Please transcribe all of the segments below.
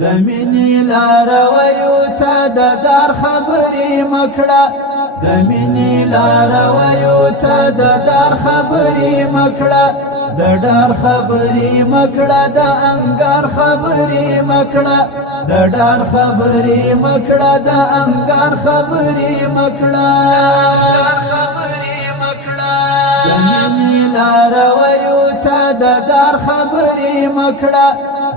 د مینې لارویو ته د دار خبرې مکړه د مینې لارویو ته د دار خبرې مکړه د ډار خبرې مکړه د انګار خبرې مکړه د ډار خبرې مکړه د انګار خبرې مکړه د مینې لارویو ته د دار خبرې مکړه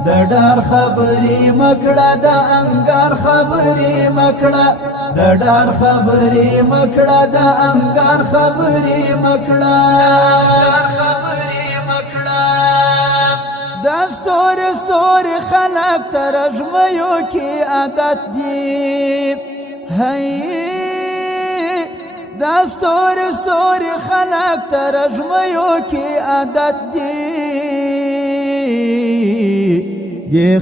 د ډار خبرې مکړه د انګار خبرې مکړه د ډار خبرې مکړه د انګار خبرې مکړه د ستوري خلق تر ژمیو کې عادت دی دا ستوري خلق تر ژمیو کې عادت دی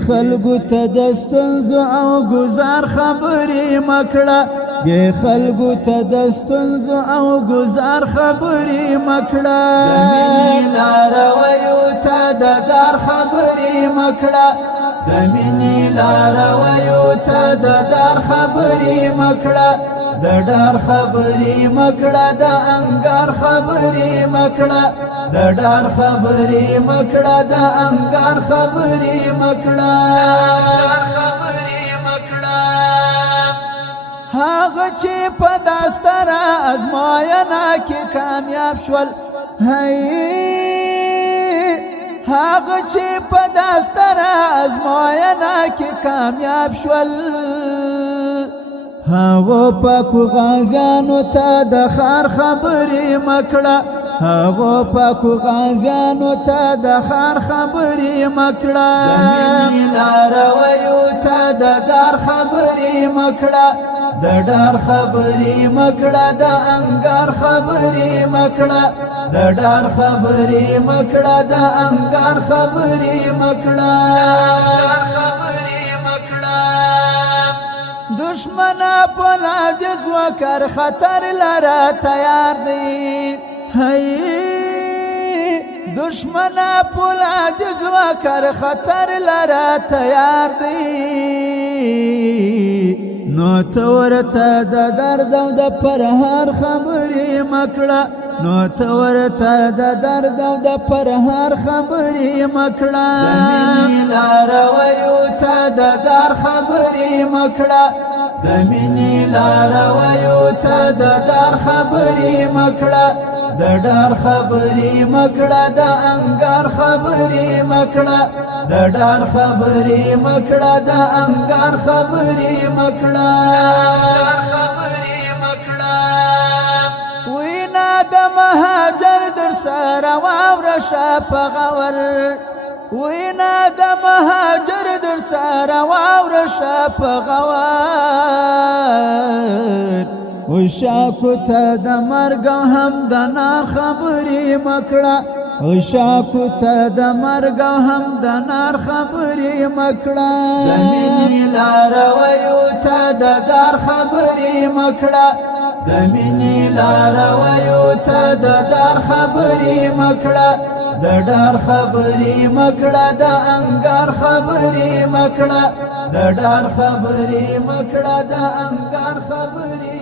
خلقو ته د ستونزو او گزار خبرې مکړه دی خلقو ته د ستونزو او گزار خبرې مکړه د مینې لارویو ته د دار خبرې مکړه د مینې لارویو ته د دار خبرې مکړه د ډار خبرې مکړه د انګار خبرې مکړه د ډار خبرې مکړه د انګار خبرې مکړه هغه چې په داستره ازموینه کې کامیاب شول هغه چې په داستره ازموینه کې کامیاب شول هغه پاکو غازیانو ته د خار خبرې مکړه هغه پاکو غازیانو ته د خار خبرې مکړه د مینې لارویو ته د دار خبرې مکړه د ډار خبرې مکړه د انګار خبرې مکړه د ډار خبرې مکړه د انګار خبرې مکړه دشمنا پلا جزو کر خطر لرا تیار دی دشمنا پلا جزو کر خطر لرا تیار دی نو تورته د درد او د پرهار خبرې مکړه نو تورته د درد او د پرهار خبرې مکړه د مینې لارویو ته د دار خبرې مکړه د مینې لارویو ته د دار خبرې مکړه د ډار خبرې مکړه د انګار خبرې مکړه د ډار خبرې مکړه د انګار خبرې مکړه وینا د مهاجر در سره واوره شه په غور وینا د مهاجر در سره واوره شه په غور وشاکو ته د مرګ هم د نار خبرې مکړه وشاکو ته د مرګ هم د نار خبرې مکړه د مینې لارویو ته د دار خبرې مکړه د مینې لارویو ته د دار خبرې مکړه د ډار خبرې مکړه د انګار خبرې مکړه د ډار خبرې مکړه د انګار خبرې